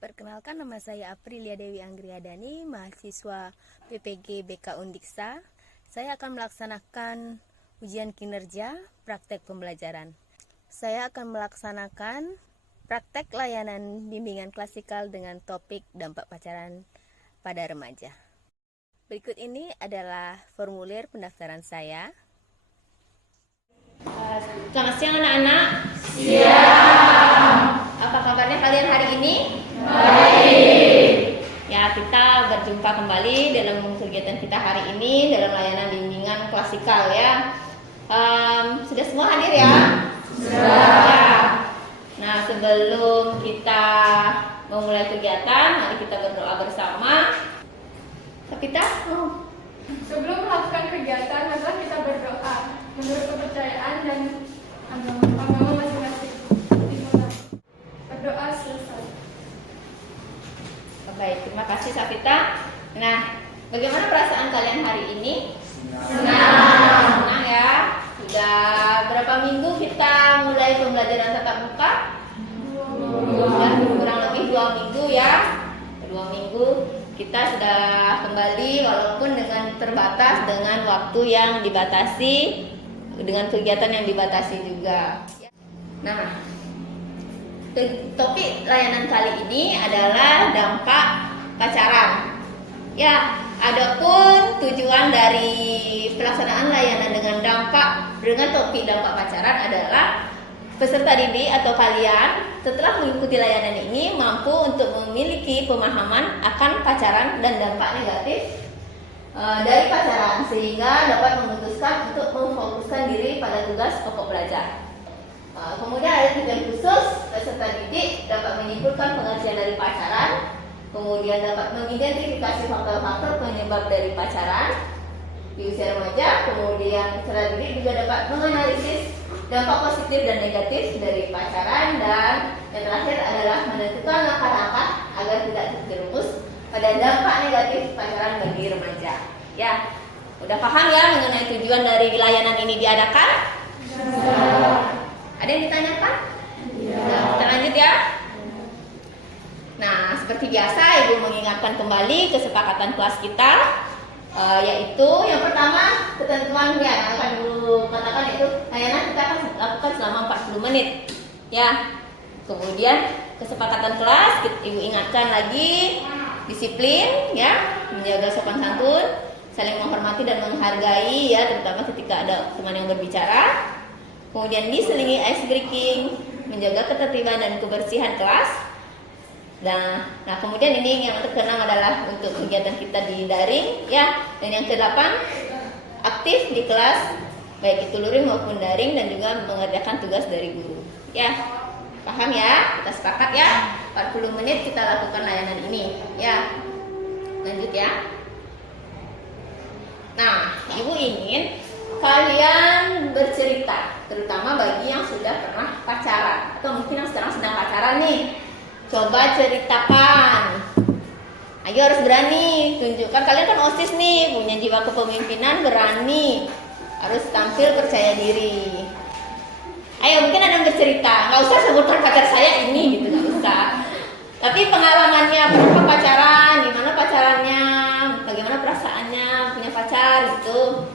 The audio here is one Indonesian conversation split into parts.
Perkenalkan, nama saya Aprilia Dewi Anggriadani, mahasiswa PPG BK Undiksa. Saya akan melaksanakan ujian kinerja praktek pembelajaran. Saya akan melaksanakan praktek layanan bimbingan klasikal dengan topik dampak pacaran pada remaja. Berikut ini adalah formulir pendaftaran saya. Selamat siang anak-anak. Siang. Apa kabarnya kalian hari ini? Baik. Ya, kita berjumpa kembali dalam kegiatan kita hari ini dalam layanan bimbingan klasikal ya. Sudah semua hadir ya? Sudah. Ya. Nah, sebelum kita memulai kegiatan, mari kita berdoa bersama. Kapita? Sebelum melakukan kegiatan, marilah kita berdoa menurut kepercayaan dan agama masing-masing. Berdoa selesai. Baik, terima kasih Sapita. Nah, bagaimana perasaan kalian hari ini? Senang. Senang ya. Sudah berapa minggu kita mulai pembelajaran tatap muka? Sudah kurang lebih 2 minggu ya. 2 minggu kita sudah kembali walaupun dengan terbatas, dengan waktu yang dibatasi, dengan kegiatan yang dibatasi juga. Nah, topik layanan kali ini adalah dampak pacaran. Ya, adapun tujuan dari pelaksanaan layanan dengan topik dampak pacaran adalah peserta didik atau kalian setelah mengikuti layanan ini mampu untuk memiliki pemahaman akan pacaran dan dampak negatif dari pacaran sehingga dapat memutuskan untuk memfokuskan diri pada tugas pokok belajar. Kemudian ada tujuan khusus, peserta didik dapat menyimpulkan pengertian dari pacaran, kemudian dapat mengidentifikasi faktor-faktor penyebab dari pacaran di usia remaja, kemudian peserta didik juga dapat menganalisis dampak positif dan negatif dari pacaran, dan yang terakhir adalah menentukan langkah-langkah agar tidak terjerumus pada dampak negatif pacaran bagi remaja. Ya, udah paham ya mengenai tujuan dari layanan ini diadakan? Ada yang ditanyakan? Ya. Kita lanjut ya. Nah, seperti biasa Ibu mengingatkan kembali kesepakatan kelas kita, yaitu yang pertama ketentuan ya yang akan Ibu katakan itu layanan kita akan lakukan selama 40 menit. Ya. Kemudian kesepakatan kelas Ibu ingatkan lagi disiplin ya, menjaga sopan santun, saling menghormati dan menghargai ya, terutama ketika ada teman yang berbicara. Kemudian diselingi ice breaking, menjaga ketertiban dan kebersihan kelas. Nah, kemudian ini yang terkenang adalah untuk kegiatan kita di daring ya. Dan yang ke-8, aktif di kelas baik itu luring maupun daring dan juga mengerjakan tugas dari guru. Ya. Paham ya? Kita sepakat ya. 40 menit kita lakukan layanan ini ya. Lanjut ya. Nah, Ibu ingin kalian bercerita, terutama bagi yang sudah pernah pacaran atau mungkin yang sekarang sedang pacaran nih. Coba ceritakan. Ayo, harus berani, tunjukkan kalian kan OSIS nih, punya jiwa kepemimpinan, berani, harus tampil percaya diri. Ayo, mungkin ada yang bercerita, nggak usah sebutkan pacar saya ini gitu, nggak usah. Tapi pengalamannya, berapa pacaran, gimana pacarannya, bagaimana perasaannya punya pacar gitu.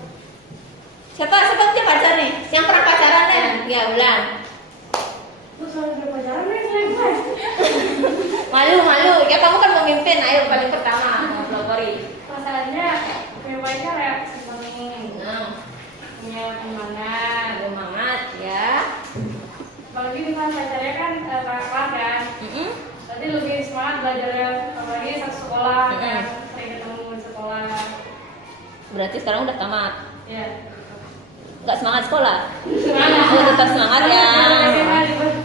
Siapa punya pacar nih? Yang pernah pacaran deh? Ya, Bulan. Malu. Ya kamu kan pemimpin. Ayo paling pertama pelopori. Masalahnya punya pacar ya seneng, punya Semangat ya. apalagi dengan pacarnya kan kakak kan. Berarti lebih semangat belajarnya, apalagi satu sekolah kan, sering ketemu di sekolah. Berarti sekarang udah tamat. Ya. Nggak semangat sekolah? Semangat. Oh, tetap semangat ya.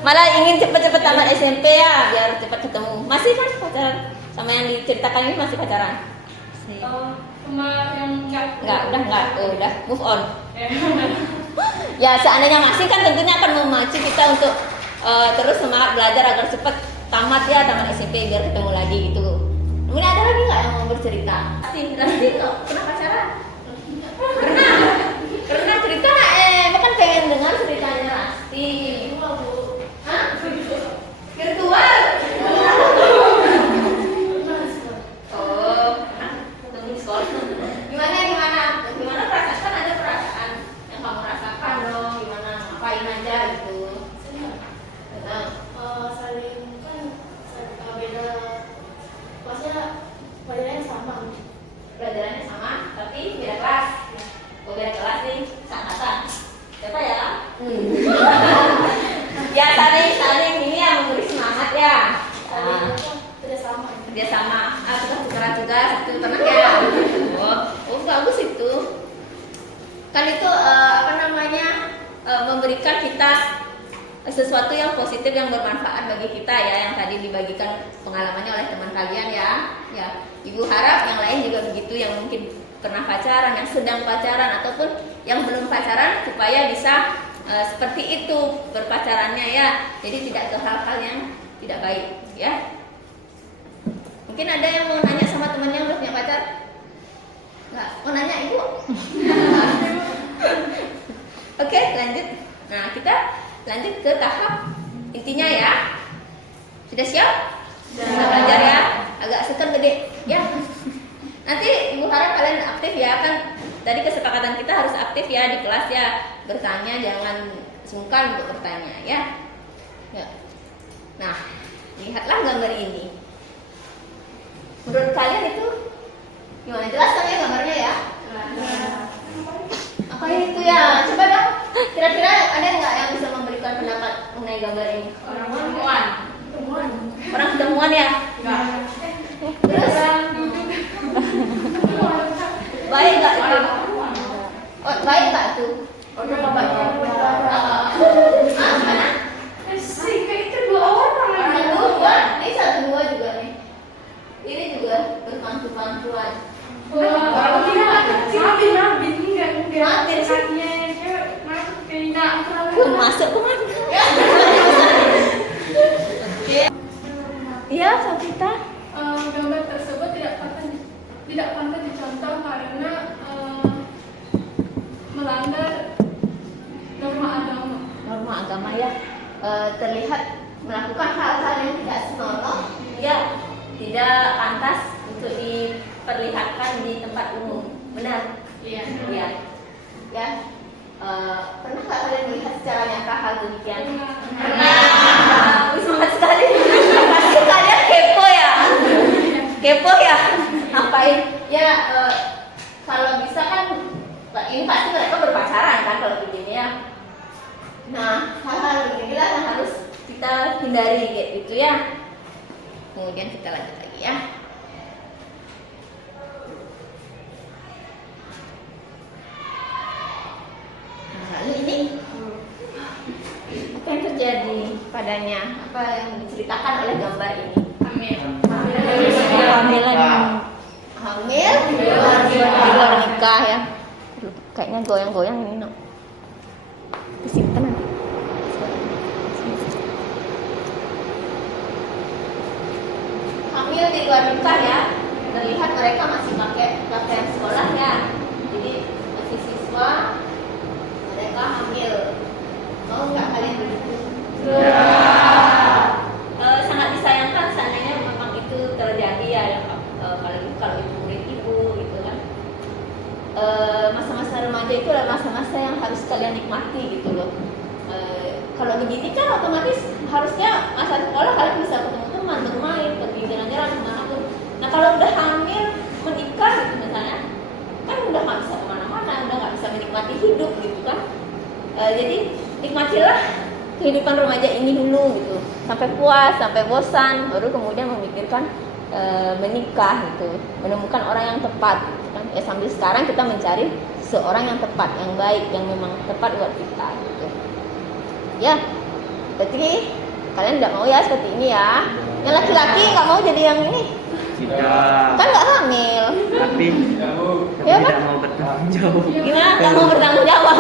Malah ingin cepet-cepet tamat SMP ya, biar cepat ketemu. Masih kan pacaran? Sama yang diceritakan ini masih pacaran? Sama yang Enggak, udah move on. Ya, seandainya masih kan tentunya akan memacu kita untuk terus semangat belajar agar cepat tamat SMP biar ketemu lagi gitu. Kemudian ada lagi nggak yang mau bercerita? Pasti kok pernah pacaran? Pernah cerita nggak? Kan pengen dengar ceritanya Rasti. Hah? Virtual? Kan itu memberikan kita sesuatu yang positif yang bermanfaat bagi kita ya, yang tadi dibagikan pengalamannya oleh teman kalian ya. Ya, Ibu harap yang lain juga begitu, yang mungkin pernah pacaran, yang sedang pacaran ataupun yang belum pacaran supaya bisa seperti itu berpacarannya ya. Jadi tidak ke hal-hal yang tidak baik ya. Mungkin ada yang mau nanya sama temannya yang udah punya pacar? Nggak? Mau nanya Ibu? Oke, lanjut. Nah, kita lanjut ke tahap intinya ya. Sudah siap? Kita belajar ya. Agak sekan gede ya. Nanti Ibu harap kalian aktif ya, kan tadi kesepakatan kita harus aktif ya di kelas ya. Bertanya, jangan sungkan untuk bertanya ya. Ya. Nah, lihatlah gambar ini. Menurut kalian itu gimana? Jelas kan ya gambarnya ya? Apa itu ya? Coba dong. Kira-kira ada nggak yang bisa memberikan pendapat mengenai gambar ini? Orang ketemuan ya? Terus? Baik nggak itu? Oh, baik nggak itu? Mana? Itu 2 orang lagi. Dua. Ini 1, 2 juga nih. Ini juga berpantu-pantuan. Masuk kemana? Iya, Safita. Gambar tersebut tidak pantas dicontoh karena melanggar norma agama. Norma agama ya, terlihat melakukan hal-hal yang tidak senonoh, ya, tidak pantas untuk diperlihatkan di tempat umum. Benar? Iya. Iya. Ya. Pernah nggak kalian melihat secara nyata hal demikian? Pernah. Semangat sekali. Pasti kalian kepo ya. Kepo ya. Ngapain? Ya, kalau bisa kan, ini pasti mereka berpacaran kan kalau begini ya. Nah, hal-hal beginilah yang harus kita hindari kayak gitu ya. Kemudian kita lanjut lagi ya. Lalu ini apa yang terjadi padanya? Apa yang diceritakan oleh gambar ini? Hamil di luar nikah ya. Kayaknya goyang-goyang ini no. Disimpan nanti. Hamil di luar nikah ya. Terlihat mereka masih pakai pakaian sekolah ya. Jadi masih siswa, mereka hamil. Mau nggak kalian begitu? Ya. Sangat disayangkan seandainya memang itu terjadi ya, kalau itu murid ibu gitu kan. Masa-masa remaja itu adalah masa-masa yang harus kalian nikmati gitu loh. Kalau begini kan otomatis harusnya masa sekolah kalian bisa ketemu teman, bermain, pergi jalan-jalan kemanapun. Nah kalau udah hamil, menikah gitu misalnya, kan udah nggak bisa kemana-mana, udah nggak bisa menikmati hidup gitu kan. Jadi nikmatilah kehidupan remaja ini dulu gitu, sampai puas, sampai bosan, baru kemudian memikirkan menikah gitu, menemukan orang yang tepat gitu kan. Ya sambil sekarang kita mencari seorang yang tepat, yang baik, yang memang tepat buat kita gitu. Ya, berarti kalian tidak mau ya seperti ini ya. Yang laki-laki nggak mau jadi yang ini. Tidak. Kan nggak hamil. Tapi Ya, tidak Pak? mau bertanggung jawab. Gimana? Nggak mau bertanggung jawab.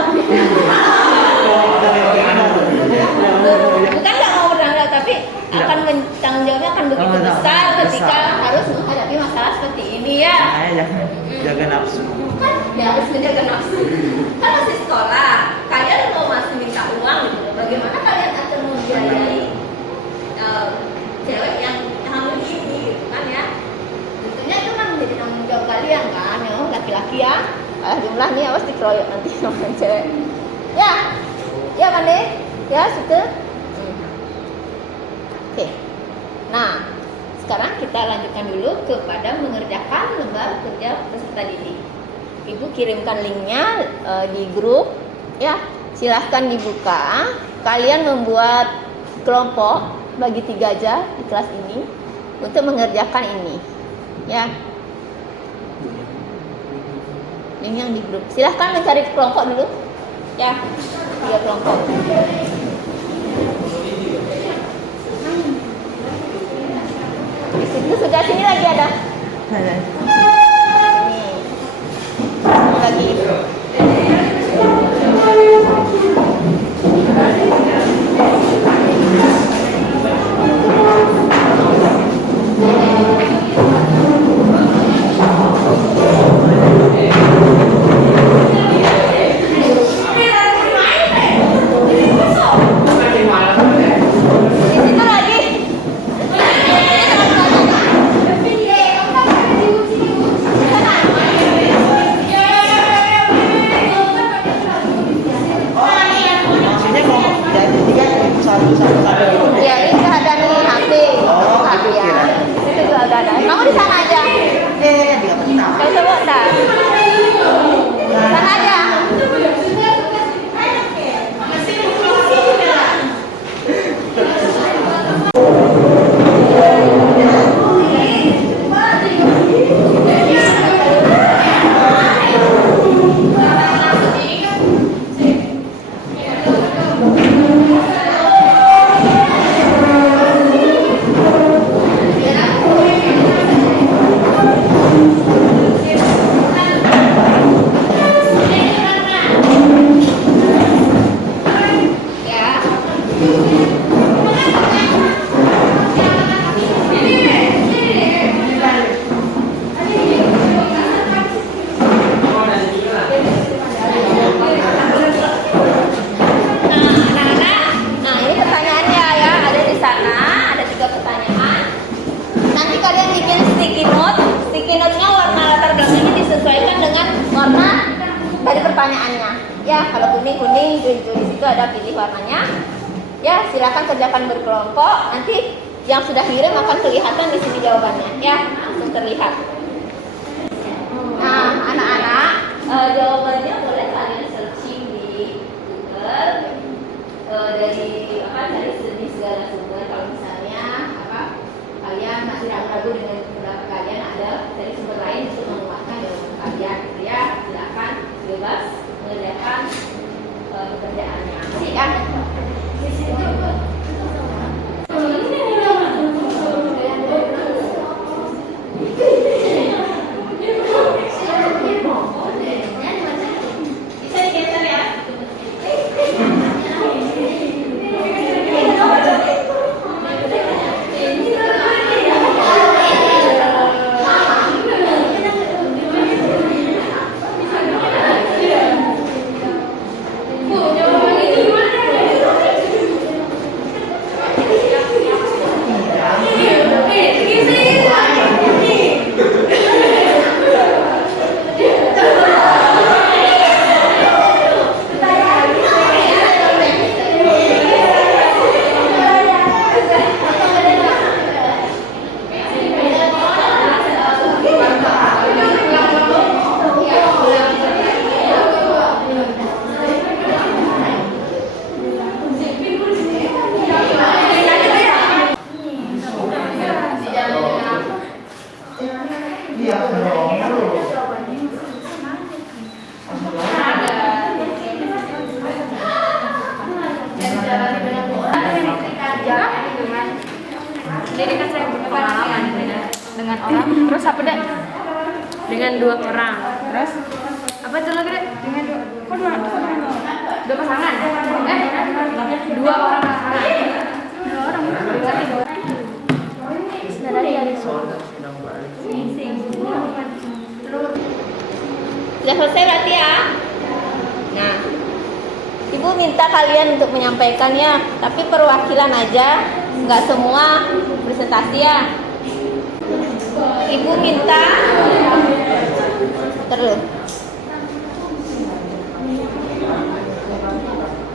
Bukan nggak mau bertanggung jawab, tapi akan tanggung jawabnya akan begitu besar ketika harus menghadapi masalah seperti ini ya. Saya jaga nafsu. Kan ya harus menjaga nafsu. Kan masih sekolah, kalian mau masih minta uang gitu. Bagaimana kalian akan membiayai cewek yang hamil ini gitu kan ya? Tentunya itu kan menjadi tanggung jawab kalian kan, ya laki-laki ya. Jumlahnya awas dikeroyok nanti sama cewek. Ya Mande, ya suka. Oke. Nah, sekarang kita lanjutkan dulu kepada mengerjakan lembar kerja peserta didik. Ibu kirimkan linknya di grup, ya. Silahkan dibuka. Kalian membuat kelompok bagi 3 aja di kelas ini untuk mengerjakan ini, ya. Ini yang di grup. Silahkan mencari kelompok dulu. Ya, 3 kelompok. Di situ sudah, sini lagi ada. Ini. Sini lagi. Di situ lagi. Maksudnya kelompok dari 3 satu. Ya, ini ada nih HP. Oh, HP gitu ya. kira. Itu juga ada. Kamu di sana aja. Dia bentar. Saya coba dah. Sana aja. Ya. Nah, ini pertanyaannya ya, ada di sana, ada 3 pertanyaan. Nanti kalian bikin sticky note. Sticky note-nya warna latar belakangnya disesuaikan dengan warna dari pertanyaannya. Ya, kalau kuning, hijau di situ ada pilih warnanya. Ya, silakan kerjakan berkelompok. Nanti yang sudah ngirim akan kelihatan di sini jawabannya. Ya, langsung terlihat. Nah, anak-anak, jawabannya boleh kalian searching di Google. Dari segi segala sumber. Kalau misalnya kalian masih ragu-ragu dengan pendapat kalian, ada dari sumber lain untuk menguatkan jawaban kalian, gitu ya. Silakan bebas mengerjakan pekerjaannya. Ya. Bisa digeser ya. Jadi kan saya punya pengalaman dengan orang. Terus apa deh? Dengan 2 orang. Terus apa itu lagi deh? Dengan 2 pasangan. 2 orang pasangan. 2 orang. Berarti 2 orang. Sudah selesai berarti ya. Nah, Ibu minta kalian untuk menyampaikannya, tapi perwakilan aja, nggak semua presentasi ya. Ibu minta terus.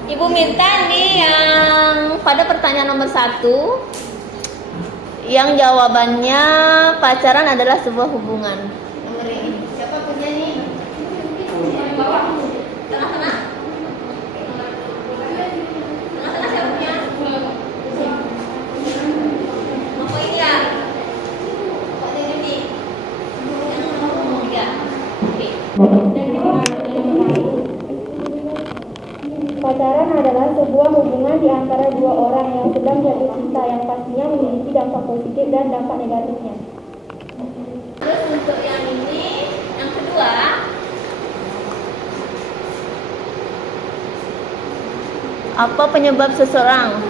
Ibu minta nih yang pada pertanyaan nomor 1, yang jawabannya pacaran adalah sebuah hubungan. Nomor ini. Siapa punya nih? Bawah. Tengah-tengah. Tengah-tengah siapa punya? Nomor ini ya. Nomor ini. Yang nomor 3. Oke. Pacaran adalah sebuah hubungan di antara dua orang yang sedang jatuh cinta yang pastinya memiliki dampak positif dan dampak negatifnya. Terus untuk yang ini, yang kedua, apa penyebab seseorang?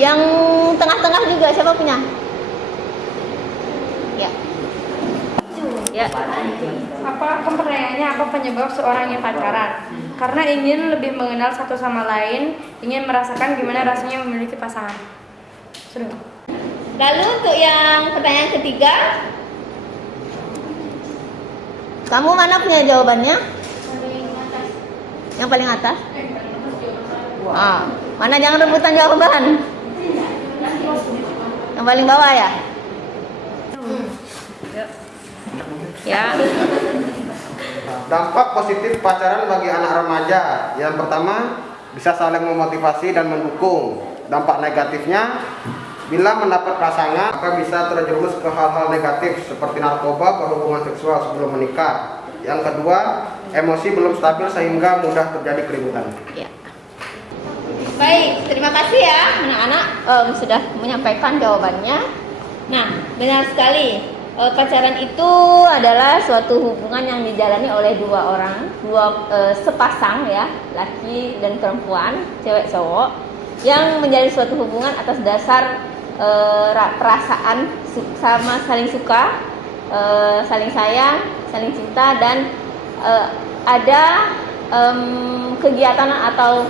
Yang tengah-tengah juga siapa punya? Ya. Ya. Apa pertanyaannya, apa penyebab seorang ingin pacaran? Karena ingin lebih mengenal satu sama lain, ingin merasakan gimana rasanya memiliki pasangan. Sudah. Lalu untuk yang pertanyaan ketiga, kamu mana punya jawabannya? Yang paling atas. Mana jangan rebutan jawaban. Yang paling bawah ya? Ya. Dampak positif pacaran bagi anak remaja. Yang pertama, bisa saling memotivasi dan mendukung. Dampak negatifnya, bila mendapat pasangan, maka bisa terjerumus ke hal-hal negatif seperti narkoba, berhubungan seksual sebelum menikah. Yang kedua, emosi belum stabil sehingga mudah terjadi keributan. Ya. Baik, terima kasih ya anak-anak sudah menyampaikan jawabannya. Nah, benar sekali. Pacaran itu adalah suatu hubungan yang dijalani oleh dua orang, sepasang ya, laki dan perempuan, cewek cowok, yang menjadi suatu hubungan atas dasar perasaan sama saling suka, saling sayang, saling cinta, dan ada kegiatan atau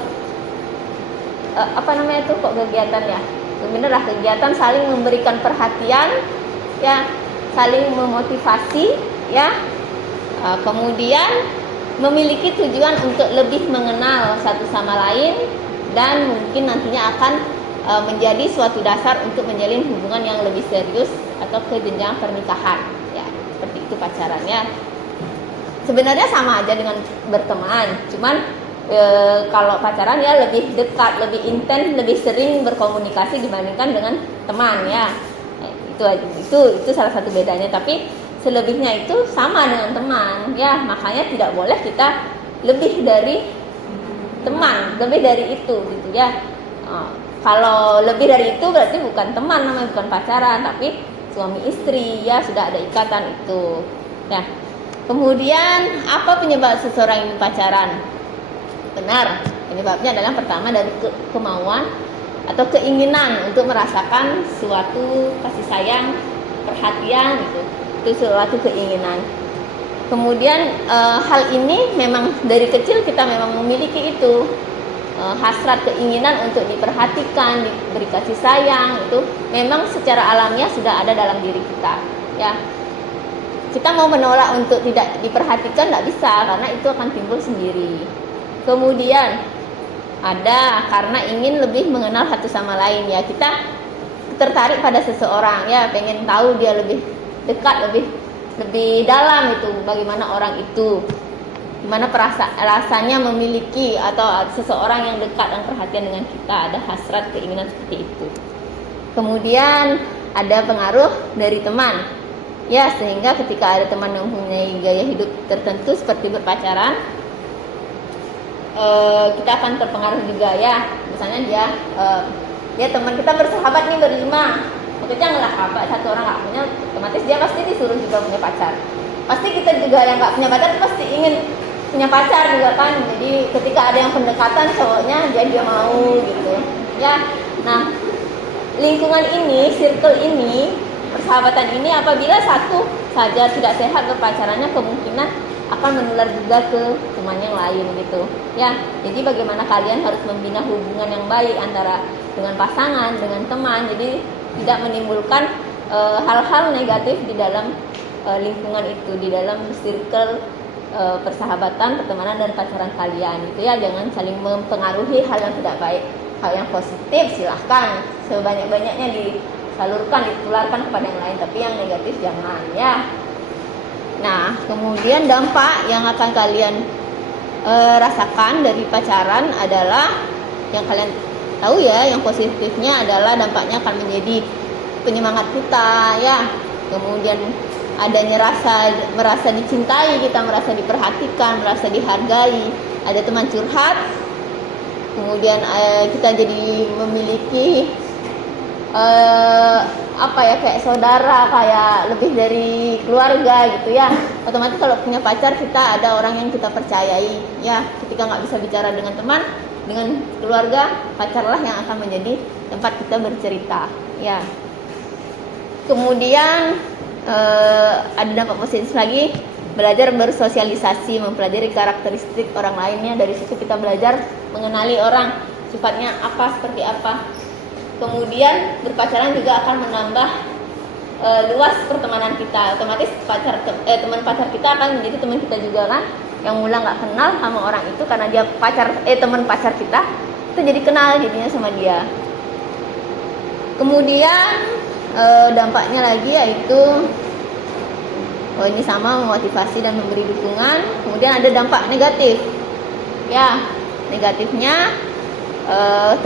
kegiatan ya, benerlah kegiatan saling memberikan perhatian ya, saling memotivasi ya, kemudian memiliki tujuan untuk lebih mengenal satu sama lain, dan mungkin nantinya akan menjadi suatu dasar untuk menjalin hubungan yang lebih serius atau ke jenjang pernikahan ya, seperti itu pacarannya. Sebenarnya sama aja dengan berteman, cuman kalau pacaran ya lebih dekat, lebih intens, lebih sering berkomunikasi dibandingkan dengan teman ya. Itu salah satu bedanya, tapi selebihnya itu sama dengan teman ya, makanya tidak boleh kita lebih dari teman, lebih dari itu gitu ya. Kalau lebih dari itu berarti bukan teman namanya, bukan pacaran, tapi suami istri ya, sudah ada ikatan itu ya. Kemudian apa penyebab seseorang ingin pacaran? Benar, penyebabnya adalah pertama dari kemauan atau keinginan untuk merasakan suatu kasih sayang, perhatian gitu. Itu suatu keinginan. Kemudian hal ini memang dari kecil kita memang memiliki itu, hasrat keinginan untuk diperhatikan, diberi kasih sayang, itu memang secara alamiah sudah ada dalam diri kita ya. Kita mau menolak untuk tidak diperhatikan tidak bisa, karena itu akan timbul sendiri. Kemudian ada karena ingin lebih mengenal satu sama lain ya, kita tertarik pada seseorang ya, pengen tahu dia lebih dekat, lebih dalam itu bagaimana orang itu, gimana rasanya memiliki atau seseorang yang dekat dan perhatian dengan kita, ada hasrat keinginan seperti itu. Kemudian ada pengaruh dari teman ya, sehingga ketika ada teman yang mempunyai gaya hidup tertentu seperti berpacaran, kita akan terpengaruh juga ya. Misalnya dia teman kita bersahabat nih berlima, maksudnya nggak sahabat satu orang nggak punya, otomatis dia pasti disuruh juga punya pacar. Pasti kita juga yang nggak punya pacar pasti ingin punya pacar juga kan. Jadi ketika ada yang pendekatan cowoknya dia mau gitu ya. Nah, lingkungan ini, circle ini, persahabatan ini apabila satu saja tidak sehat berpacarannya, kemungkinan akan menular juga ke teman yang lain gitu ya. Jadi bagaimana kalian harus membina hubungan yang baik antara dengan pasangan, dengan teman, jadi tidak menimbulkan hal-hal negatif di dalam lingkungan itu, di dalam circle persahabatan, pertemanan dan pacaran kalian gitu ya. Jangan saling mempengaruhi hal yang tidak baik. Hal yang positif silahkan sebanyak-banyaknya disalurkan, ditularkan kepada yang lain, tapi yang negatif jangan ya. Nah, kemudian dampak yang akan kalian rasakan dari pacaran adalah yang kalian tahu ya, yang positifnya adalah dampaknya akan menjadi penyemangat kita ya. Kemudian adanya merasa dicintai, kita merasa diperhatikan, merasa dihargai, ada teman curhat, kemudian kita jadi memiliki kayak saudara, kayak lebih dari keluarga gitu ya. Otomatis kalau punya pacar kita ada orang yang kita percayai ya. Ketika nggak bisa bicara dengan teman, dengan keluarga, pacarlah yang akan menjadi tempat kita bercerita ya. Kemudian ada dampak positif lagi, belajar bersosialisasi, mempelajari karakteristik orang lainnya. Dari situ kita belajar mengenali orang, sifatnya apa, seperti apa. Kemudian berpacaran juga akan menambah luas pertemanan kita. Otomatis teman pacar kita akan menjadi teman kita juga kan. Yang mula nggak kenal sama orang itu, karena dia teman pacar kita, itu jadi kenal jadinya sama dia. Kemudian dampaknya lagi yaitu ini sama, memotivasi dan memberi dukungan. Kemudian ada dampak negatif ya. Negatifnya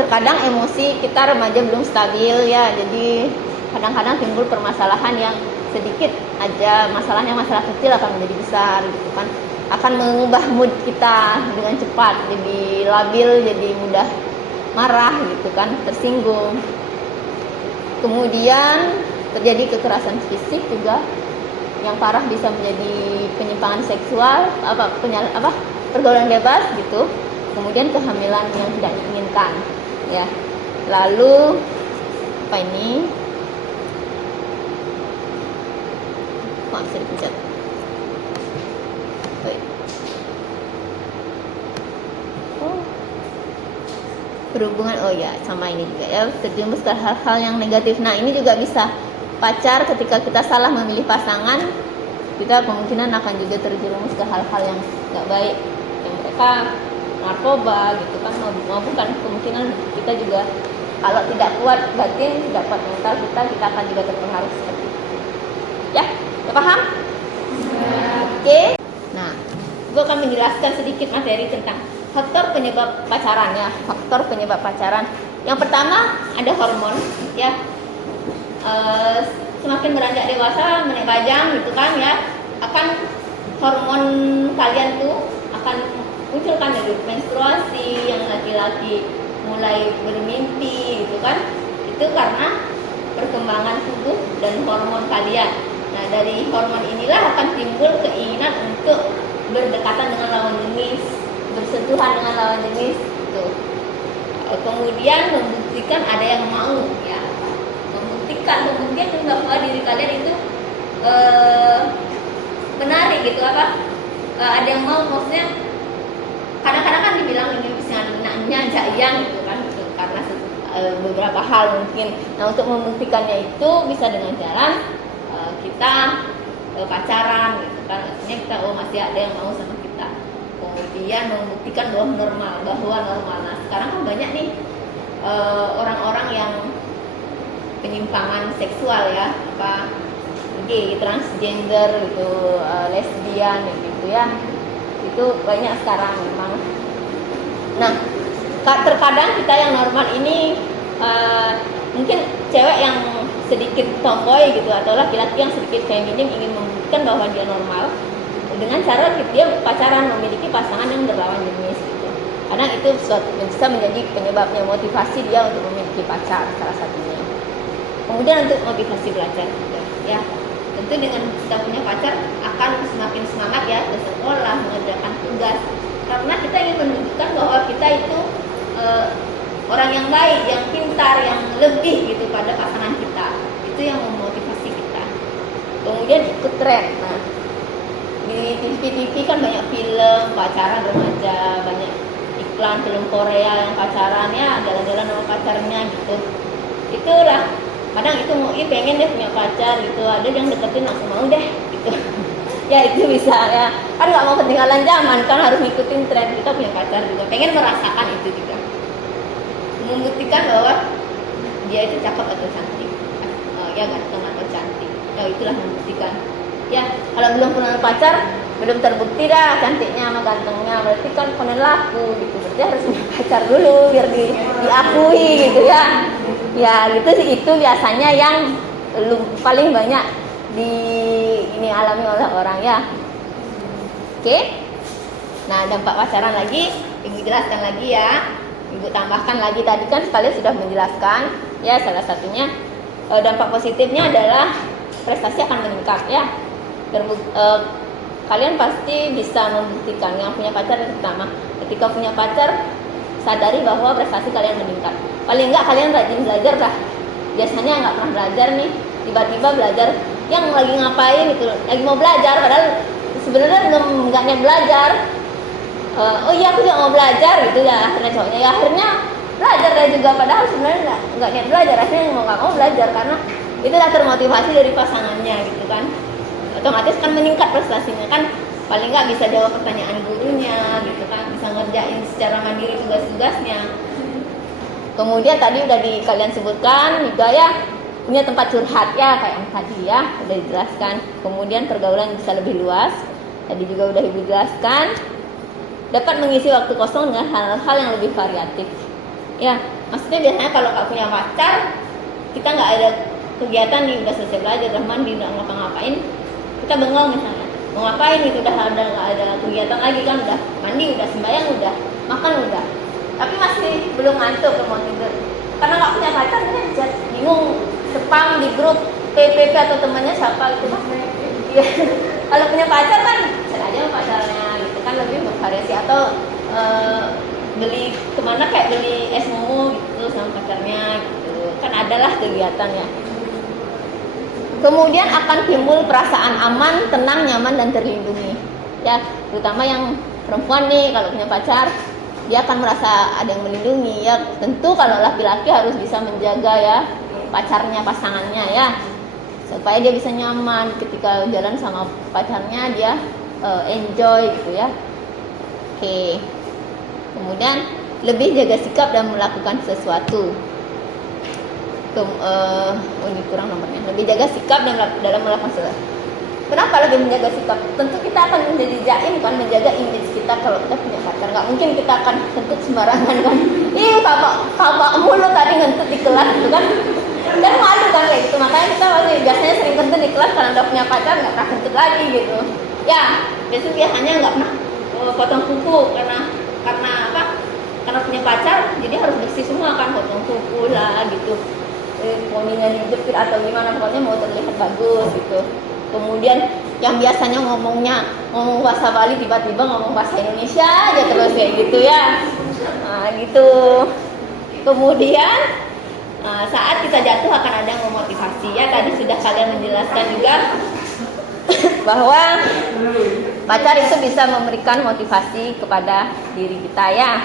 terkadang emosi kita remaja belum stabil ya, jadi kadang-kadang timbul permasalahan yang sedikit aja masalahnya, masalah kecil akan menjadi besar gitu kan, akan mengubah mood kita dengan cepat, jadi labil, jadi mudah marah gitu kan, tersinggung. Kemudian terjadi kekerasan fisik juga yang parah, bisa menjadi penyimpangan seksual, pergaulan bebas gitu. Kemudian kehamilan yang tidak diinginkan ya. Lalu apa ini? Kok bisa dipencet? Berhubungan, sama ini juga ya, terjumus ke hal-hal yang negatif. Nah, ini juga bisa pacar, ketika kita salah memilih pasangan, kita kemungkinan akan juga terjerumus ke hal-hal yang nggak baik, yang mereka narkoba gitu kan, maupun kan kemungkinan kita juga kalau tidak kuat batin, tidak kuat mental kita akan juga terpengaruh seperti itu. Ya, paham? Oke. Nah, gue akan menjelaskan sedikit materi tentang faktor penyebab pacaran ya. Faktor penyebab pacaran. Yang pertama ada hormon ya. Semakin beranjak dewasa, menaik bajang gitu kan ya, akan hormon kalian tuh akan munculkan dari menstruasi, yang laki-laki mulai bermimpi gitu kan, itu karena perkembangan tubuh dan hormon kalian. Nah, dari hormon inilah akan timbul keinginan untuk berdekatan dengan lawan jenis, bersentuhan dengan lawan jenis gitu. Kemudian membuktikan ada yang mau ya, membuktikan bahwa diri kalian itu menarik gitu, ada yang mau, maksudnya kadang-kadang kan dibilang ini bisa jayang gitu kan, karena beberapa hal mungkin. Nah, untuk membuktikannya itu bisa dengan jalan kita pacaran gitu kan, artinya kita masih ada yang mau sama kita. Kemudian membuktikan bahwa normal. Nah, sekarang kan banyak nih orang-orang yang penyimpangan seksual ya, gay, transgender gitu, lesbian gitu ya. Itu banyak sekarang memang. Nah, terkadang kita yang normal ini mungkin cewek yang sedikit tomboy gitu, atau laki-laki yang sedikit feminim ingin membuktikan bahwa dia normal dengan cara dia pacaran, memiliki pasangan yang berlawan jenis gitu. Kadang itu bisa menjadi penyebabnya, motivasi dia untuk memiliki pacar salah satunya. Kemudian untuk motivasi belajar juga ya. Tentu dengan kita punya pacar akan semakin semangat ya ke sekolah, mengerjakan tugas, karena kita ingin menunjukkan bahwa kita itu orang yang baik, yang pintar, yang lebih gitu pada pasangan kita. Itu yang memotivasi kita. Kemudian ikut tren. Nah, di TV kan banyak film pacaran remaja, banyak iklan film Korea yang pacaran ya, jalan-jalan sama pacarnya gitu. Itulah, kadang itu mau pengen dia punya pacar gitu, ada yang deketin langsung mau deh gitu. Ya itu bisa ya, kan nggak mau ketinggalan zaman, kan harus ngikutin tren. Kita punya pacar juga pengen merasakan itu juga, membuktikan bahwa dia itu cakep atau cantik, ya ganteng atau cantik. Ya itulah membuktikan. Ya kalau belum punya pacar, belum terbukti dah cantiknya sama gantengnya, berarti kan konon laku gitu. Berarti harus punya pacar dulu biar diakui gitu ya. Ya gitu sih, itu biasanya yang paling banyak ini alami oleh orang ya. Oke. Nah, dampak pacaran lagi Ibu jelaskan lagi ya. Ibu tambahkan lagi, tadi kan kalian sudah menjelaskan ya, salah satunya dampak positifnya adalah prestasi akan meningkat ya. Kalian pasti bisa membuktikan, yang punya pacar yang pertama, ketika punya pacar sadari bahwa prestasi kalian meningkat. Paling enggak kalian rajin belajar lah. Biasanya nggak pernah belajar nih, tiba-tiba belajar, yang lagi ngapain gitu, lagi mau belajar padahal sebenarnya belum nggak niat belajar. Oh iya aku juga mau belajar gitu ya, akhirnya cowoknya ya akhirnya belajar dia juga, padahal sebenarnya nggak niat belajar, akhirnya mau nggak mau belajar karena itu udah termotivasi dari pasangannya gitu kan, otomatis kan meningkat prestasinya kan, paling nggak bisa jawab pertanyaan gurunya gitu kan, bisa ngerjain secara mandiri tugas-tugasnya. Kemudian tadi udah kalian sebutkan juga ya, punya tempat curhat ya kayak yang tadi ya udah dijelaskan. Kemudian pergaulan bisa lebih luas, tadi juga udah ibu jelaskan. Dapat mengisi waktu kosong dengan hal-hal yang lebih variatif ya, maksudnya biasanya kalau nggak punya pacar, kita nggak ada kegiatan nih, udah selesai belajar, udah mandi, udah ngapa-ngapain, kita bengong misalnya mau ngapain gitu, udah nggak ada kegiatan lagi kan, udah mandi, udah sembahyang, udah makan, udah, tapi masih belum ngantuk, belum mau tidur karena nggak punya pacar, dia bingung spam di grup PPP atau temannya siapa gitu kan. Ya, kalau punya pacar kan cari aja pacarnya gitu kan, lebih bervariasi, atau beli kemana kayak beli es momo gitu sama pacarnya gitu kan, adalah kegiatan ya. Kemudian akan timbul perasaan aman, tenang, nyaman, dan terlindungi ya, terutama yang perempuan nih kalau punya pacar dia akan merasa ada yang melindungi ya. Tentu kalau laki-laki harus bisa menjaga ya pacarnya, pasangannya ya, supaya dia bisa nyaman ketika jalan sama pacarnya, dia enjoy gitu ya. Oke. Kemudian lebih jaga sikap dan melakukan sesuatu. Ini kurang nomornya. Lebih jaga sikap dan dalam melakukan sesuatu. Kenapa lebih menjaga sikap? Tentu kita akan menjadi jaim kan, menjaga image kita kalau kita punya pacar. Nggak mungkin kita akan kentut sembarangan kan. Ih, kakak mulu tadi ngentut di kelas gitu kan. Kan malu kan kayak gitu, makanya kita biasanya sering kentut di kelas, kalau udah punya pacar nggak pernah kentut lagi gitu ya. Biasanya nggak pernah potong kuku karena apa, karena punya pacar jadi harus bersih semua kan, potong kuku lah gitu, poninya dijepit atau gimana, pokoknya mau terlihat bagus gitu. Kemudian yang biasanya ngomong bahasa Bali tiba-tiba ngomong bahasa Indonesia aja terus kayak gitu ya. Nah gitu. Kemudian saat kita jatuh akan ada yang memotivasi ya, tadi sudah kalian menjelaskan juga bahwa pacar itu bisa memberikan motivasi kepada diri kita ya.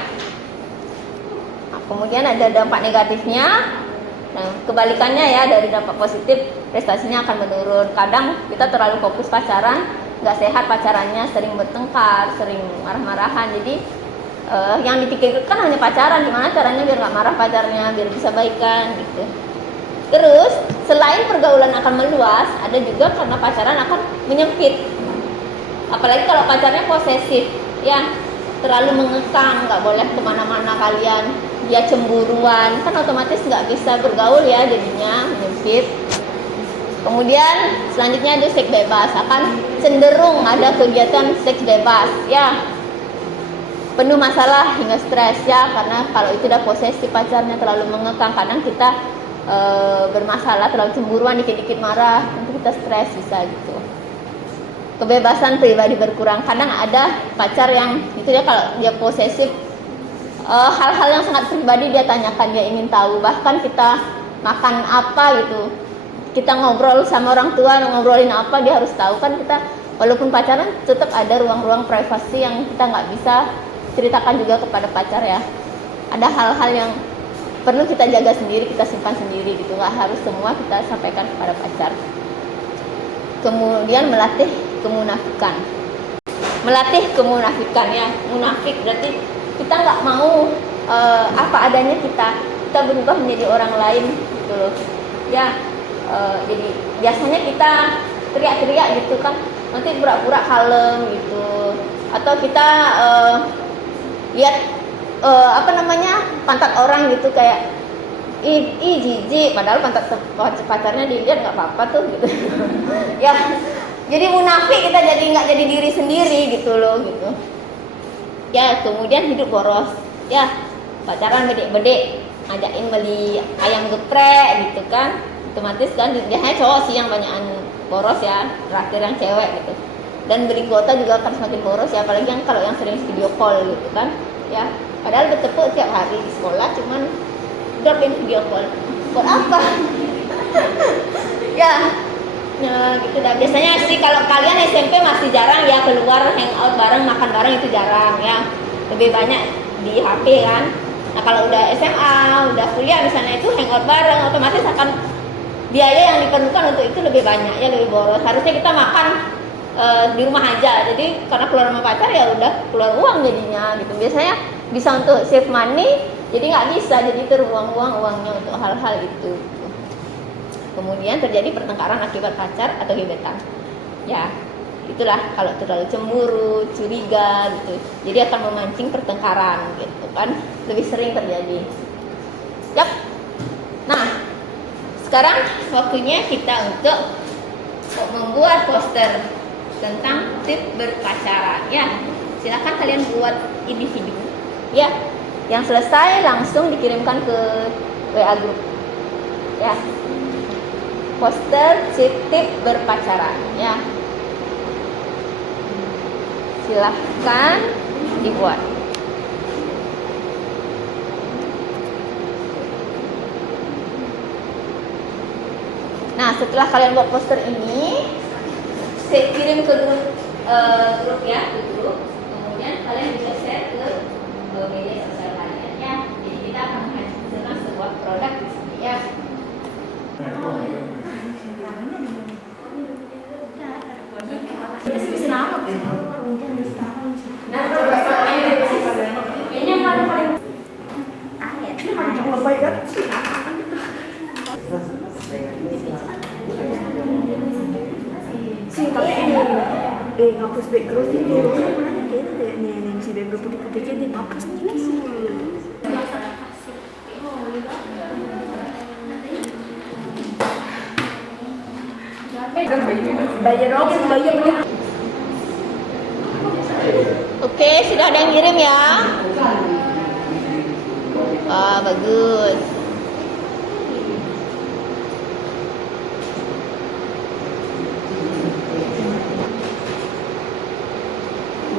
Nah, kemudian ada dampak negatifnya. Nah, kebalikannya ya, dari dampak positif prestasinya akan menurun. Kadang kita terlalu fokus pacaran, nggak sehat pacarannya, sering bertengkar, sering marah-marahan. Jadi yang dipikirkan hanya pacaran, gimana caranya biar nggak marah pacarnya, biar bisa baikan gitu. Terus selain pergaulan akan meluas, ada juga karena pacaran akan menyempit. Apalagi kalau pacarnya posesif, ya terlalu mengekang, nggak boleh kemana-mana kalian, dia cemburuan, kan otomatis nggak bisa bergaul ya, jadinya menyempit. Kemudian selanjutnya ada seks bebas, akan cenderung ada kegiatan seks bebas, ya penuh masalah hingga stres ya, karena kalau itu udah posesif pacarnya terlalu mengekang, kadang kita bermasalah, terlalu cemburuan, dikit-dikit marah, tentu kita stres bisa gitu. Kebebasan pribadi berkurang, kadang ada pacar yang itu ya, kalau dia posesif hal-hal yang sangat pribadi dia tanyakan, dia ingin tahu, bahkan kita makan apa gitu, kita ngobrol sama orang tua, ngobrolin apa dia harus tahu kan. Kita walaupun pacaran tetap ada ruang-ruang privasi yang kita nggak bisa ceritakan juga kepada pacar ya. Ada hal-hal yang perlu kita jaga sendiri, kita simpan sendiri gitu, nggak harus semua kita sampaikan kepada pacar. Kemudian melatih kemunafikan. Melatih kemunafikan ya, munafik berarti kita nggak mau apa adanya, kita berubah menjadi orang lain gitu loh ya. Jadi biasanya kita teriak-teriak gitu kan, nanti pura-pura kalem gitu, atau kita lihat pantat orang gitu, kayak ih jijik, padahal pacarnya dilihat nggak apa-apa tuh gitu. Ya, jadi munafik kita jadi nggak jadi diri sendiri gitu loh gitu. Ya, kemudian hidup boros. Ya, pacaran bedek-bedek, ngajakin beli ayam geprek gitu kan. Otomatis kan biasanya cowok sih yang banyakan boros ya, terakhir yang cewek gitu. Dan beli kuota juga akan semakin boros ya, apalagi yang kalau yang sering video call gitu kan. Ya, padahal bertepuk tiap hari di sekolah, cuman dropin video call. Buat apa? ya gitu dah. Biasanya sih kalau kalian SMP masih jarang ya keluar hangout bareng, makan bareng itu jarang ya. Lebih banyak di HP kan. Nah kalau udah SMA, udah kuliah misalnya itu hangout bareng, otomatis akan biaya yang diperlukan untuk itu lebih banyak ya, lebih boros. Harusnya kita makan di rumah aja. Jadi karena keluar sama pacar ya udah keluar uang jadinya gitu. Biasanya bisa untuk save money, jadi nggak bisa, jadi terbuang uangnya untuk hal-hal itu. Kemudian terjadi pertengkaran akibat pacar atau gebetan. Ya, itulah kalau terlalu cemburu, curiga gitu. Jadi akan memancing pertengkaran gitu kan, lebih sering terjadi. Yap. Nah, sekarang waktunya kita untuk membuat poster tentang tips berpacaran ya. Silakan kalian buat individu ya. Yang selesai langsung dikirimkan ke WA group ya. Poster tips berpacaran ya. Silahkan dibuat. Nah, setelah kalian buat poster ini, saya kirim ke grup ya, ke grup. Kemudian kalian bisa share ke media sosial kalian ya. Jadi kita akan menghasilkan sebuah produk di sini ya. Nah, coba ini yang paling ngapus background itu mana kita nih si background putih-putih dia hapus nih sih. Bayar. Oke, sudah ada yang ngirim ya? Wah, bagus.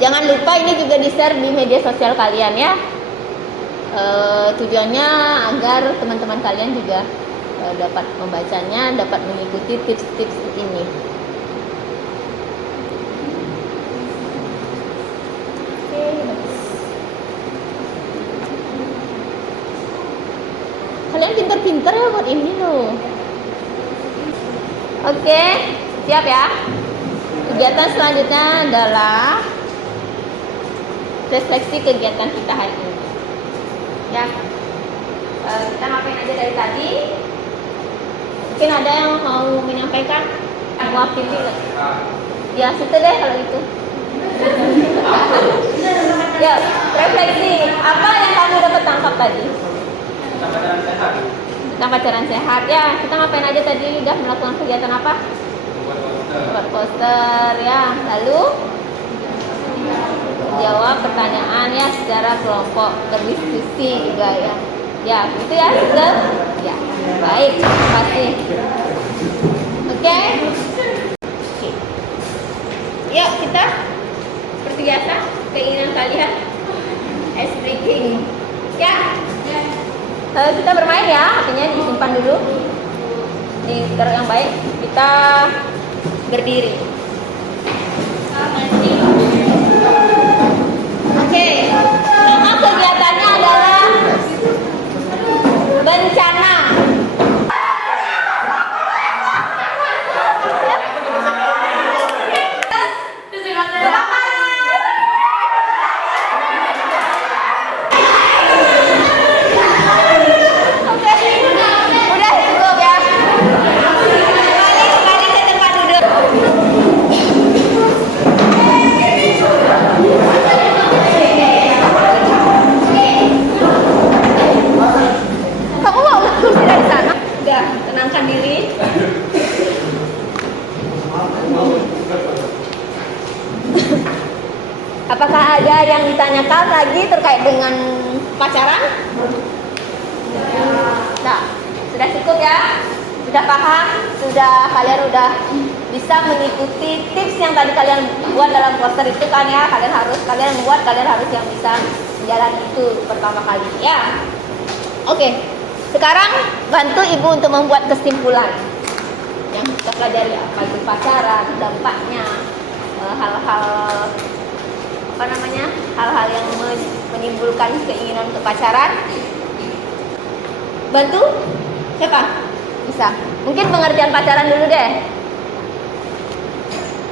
Jangan lupa ini juga di-share di media sosial kalian ya. Tujuannya agar teman-teman kalian juga dapat membacanya, dapat mengikuti tips-tips ini. Kalian pintar-pintar ya buat ini loh. Oke, siap ya. Kegiatan selanjutnya adalah refleksi kegiatan kita hari ini. Ya, kita ngapain aja dari tadi? Mungkin ada yang mau menyampaikan? Mau aktivitas nggak? Ya, situ deh kalau gitu. Ya, refleksi. Apa yang kamu dapat tangkap tadi? Tentang pacaran sehat. Ya, kita ngapain aja tadi? Udah melakukan kegiatan apa? Buat poster ya. Lalu jawab pertanyaan ya secara kelompok, berdiskusi juga ya. Ya, gitu ya, sudah. Ya, baik, terima kasih. Oke. Yuk kita seperti biasa keinginan kalian ice breaking. Ya. Kita bermain ya, artinya disimpan dulu di taruh yang baik. Kita berdiri. Oke, nama kegiatannya adalah bencana. Udah cukup ya. Kembali ke tempat duduk. ada yang ditanyakan lagi terkait dengan pacaran? Nah, sudah cukup ya? Sudah paham? Kalian udah bisa mengikuti tips yang tadi kalian buat dalam poster itu kan ya? Kalian harus yang bisa menjalani itu pertama kali ya. Oke, sekarang bantu ibu untuk membuat kesimpulan yang kita pelajari, apa itu pacaran, dampaknya, hal-hal yang menimbulkan keinginan untuk pacaran. Bantu siapa? Bisa. Mungkin pengertian pacaran dulu deh.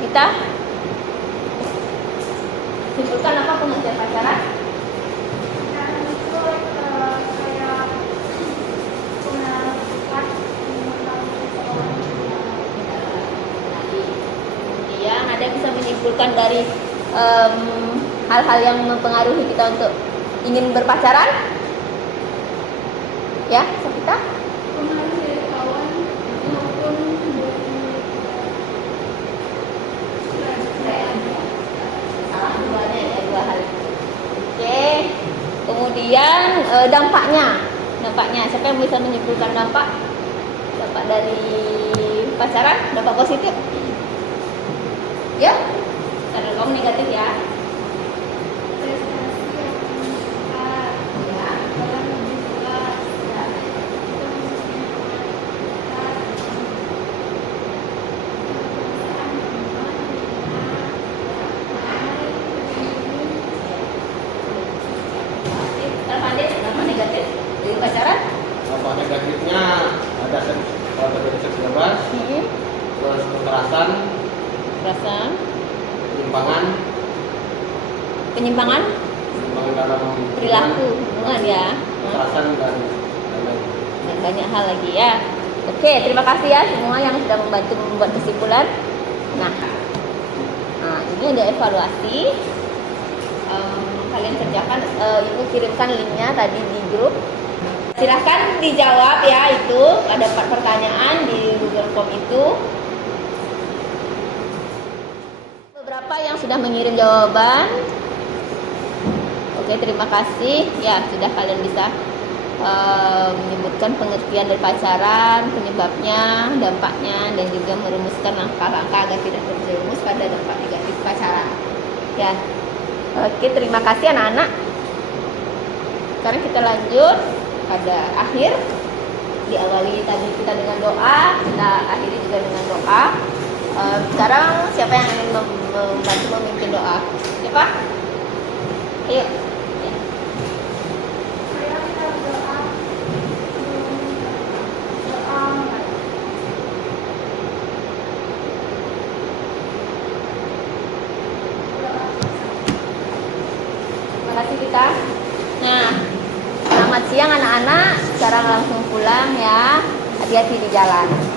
Kita simpulkan apa pengertian pacaran? Kemudian ada yang bisa menyimpulkan dari hal-hal yang mempengaruhi kita untuk ingin berpacaran. Ya, Safita? Dua hal. Oke. Kemudian dampaknya. Siapa yang bisa menyimpulkan dampak dari pacaran? Dampak positif? Ya? Karena kamu negatif ya. Pacaran? Dampak negatifnya ada kalau terjadi seks bebas, terus kekerasan, penyimpangan dalam perilaku hubungan ya, kekerasan dan lain-lain. dan banyak hal lagi ya. Oke, terima kasih ya semua yang sudah membantu membuat kesimpulan. Nah, ini ada evaluasi. Kalian kerjakan, ibu kirimkan linknya tadi di grup. Silahkan dijawab ya, itu ada 4 pertanyaan di Google Form itu. Beberapa yang sudah mengirim jawaban. Oke, terima kasih. Ya, sudah kalian bisa menyebutkan pengertian dari pacaran, penyebabnya, dampaknya, dan juga merumuskan langkah-langkah agar tidak terjerumus pada dampak negatif pacaran. Ya, oke, terima kasih anak-anak. Sekarang kita lanjut pada akhir. Diawali tadi kita dengan doa, kita akhiri juga dengan doa. Sekarang siapa yang ingin membantu memimpin doa? Siapa? Ayo. Terima kasih kita. Nah, selamat siang anak-anak. Sekarang langsung pulang ya. Hati-hati di jalan.